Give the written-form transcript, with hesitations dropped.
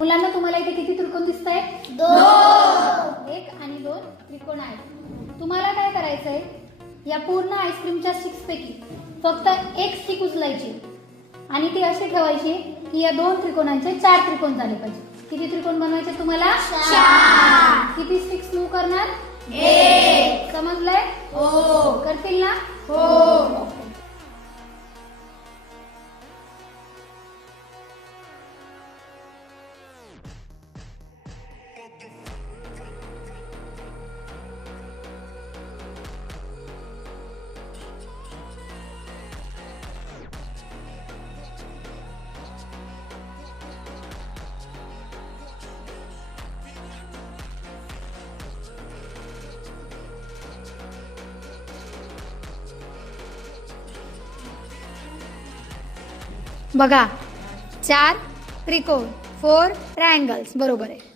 मुलांना तुम्हाला इथे किती त्रिकोण दिसत आहेत? 2. 1 आणि 2 त्रिकोण आहेत. तुम्हाला काय करायचंय, या पूर्ण आईस्क्रीमच्या स्टिक्स पैकी फक्त एक स्टिक उचलायची आणि ती अशी ठेवायची की या 2 त्रिकोणांचे 4 त्रिकोण झाले पाहिजे. किती त्रिकोण बनवायचे तुम्हाला? 4. किती स्टिक्स मूव करणार? 1. समजलंय? हो. करतील ना? हो. बघा, 4 त्रिकोण, 4 ट्रायंगल्स बरोबर आहे.